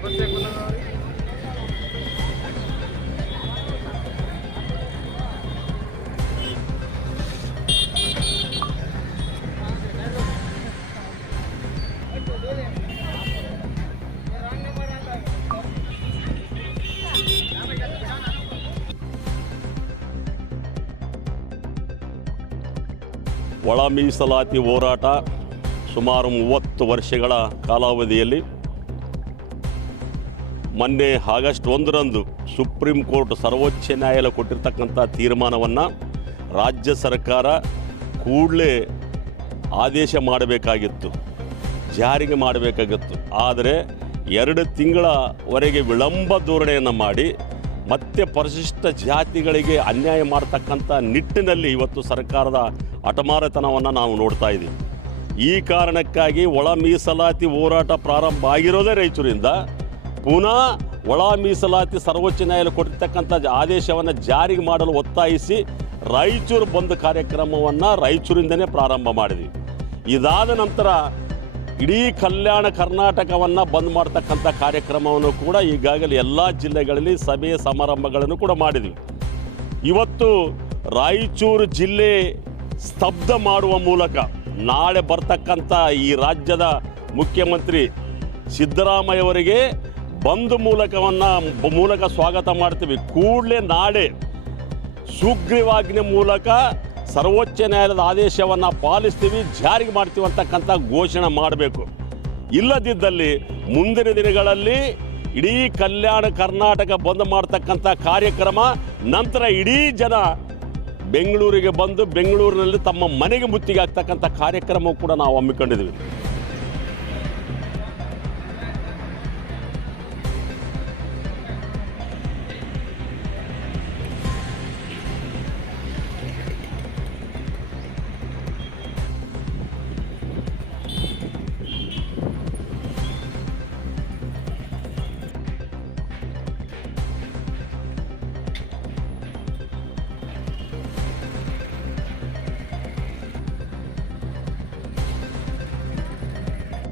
ಒಳ ಮೀಸಲಾತಿ ಹೋರಾಟ ಸುಮಾರು 30 ವರ್ಷಗಳ ಕಾಲಾವಧಿಯಲ್ಲಿ ಮೊನ್ನೆ ಆಗಸ್ಟ್ 1ರಂದು ಸುಪ್ರೀಂ ಕೋರ್ಟ್ ಸರ್ವೋಚ್ಚ ನ್ಯಾಯಾಲಯ ಕೊಟ್ಟಿರ್ತಕ್ಕಂಥ ತೀರ್ಮಾನವನ್ನು ರಾಜ್ಯ ಸರ್ಕಾರ ಕೂಡಲೇ ಆದೇಶ ಮಾಡಬೇಕಾಗಿತ್ತು, ಜಾರಿಗೆ ಮಾಡಬೇಕಾಗಿತ್ತು. ಆದರೆ 2 ತಿಂಗಳವರೆಗೆ ವಿಳಂಬ ಧೋರಣೆಯನ್ನು ಮಾಡಿ ಮತ್ತೆ ಪರಿಶಿಷ್ಟ ಜಾತಿಗಳಿಗೆ ಅನ್ಯಾಯ ಮಾಡತಕ್ಕಂಥ ನಿಟ್ಟಿನಲ್ಲಿ ಇವತ್ತು ಸರ್ಕಾರದ ಹಠಮಾರಿತನವನ್ನು ನಾವು ನೋಡ್ತಾ ಇದ್ದೀವಿ. ಈ ಕಾರಣಕ್ಕಾಗಿ ಒಳ ಮೀಸಲಾತಿ ಹೋರಾಟ ಪ್ರಾರಂಭ ಆಗಿರೋದೇ ರಾಯಚೂರಿಂದ. ಪುನಃ ಒಳ ಮೀಸಲಾತಿ ಸರ್ವೋಚ್ಚ ನ್ಯಾಯಾಲಯ ಕೊಟ್ಟಿರ್ತಕ್ಕಂಥ ಆದೇಶವನ್ನು ಜಾರಿಗೆ ಮಾಡಲು ಒತ್ತಾಯಿಸಿ ರಾಯಚೂರು ಬಂದ್ ಕಾರ್ಯಕ್ರಮವನ್ನು ರಾಯಚೂರಿಂದನೇ ಪ್ರಾರಂಭ ಮಾಡಿದ್ವಿ. ಇದಾದ ನಂತರ ಇಡೀ ಕಲ್ಯಾಣ ಕರ್ನಾಟಕವನ್ನು ಬಂದ್ ಮಾಡ್ತಕ್ಕಂಥ ಕಾರ್ಯಕ್ರಮವನ್ನು ಕೂಡ ಈಗಾಗಲೇ ಎಲ್ಲ ಜಿಲ್ಲೆಗಳಲ್ಲಿ ಸಭೆ ಸಮಾರಂಭಗಳನ್ನು ಕೂಡ ಮಾಡಿದ್ವಿ. ಇವತ್ತು ರಾಯಚೂರು ಜಿಲ್ಲೆ ಸ್ತಬ್ಧ ಮಾಡುವ ಮೂಲಕ ನಾಳೆ ಬರ್ತಕ್ಕಂಥ ಈ ರಾಜ್ಯದ ಮುಖ್ಯಮಂತ್ರಿ ಸಿದ್ದರಾಮಯ್ಯವರಿಗೆ ಬಂದ್ ಮೂಲಕ ಸ್ವಾಗತ ಮಾಡ್ತೀವಿ. ಕೂಡಲೇ ನಾಳೆ ಸುಗ್ರೀವಾಜ್ಞೆ ಮೂಲಕ ಸರ್ವೋಚ್ಚ ನ್ಯಾಯಾಲಯದ ಆದೇಶವನ್ನು ಪಾಲಿಸ್ತೀವಿ, ಜಾರಿಗೆ ಮಾಡ್ತೀವಿ ಅಂತಕ್ಕಂಥ ಘೋಷಣೆ ಮಾಡಬೇಕು. ಇಲ್ಲದಿದ್ದಲ್ಲಿ ಮುಂದಿನ ದಿನಗಳಲ್ಲಿ ಇಡೀ ಕಲ್ಯಾಣ ಕರ್ನಾಟಕ ಬಂದ್ ಮಾಡ್ತಕ್ಕಂಥ ಕಾರ್ಯಕ್ರಮ, ನಂತರ ಇಡೀ ಜನ ಬೆಂಗಳೂರಿಗೆ ಬಂದು ಬೆಂಗಳೂರಿನಲ್ಲಿ ತಮ್ಮ ಮನೆಗೆ ಮುತ್ತಿಗೆ ಆಗ್ತಕ್ಕಂಥ ಕಾರ್ಯಕ್ರಮ ಕೂಡ ನಾವು ಹಮ್ಮಿಕೊಂಡಿದ್ದೀವಿ.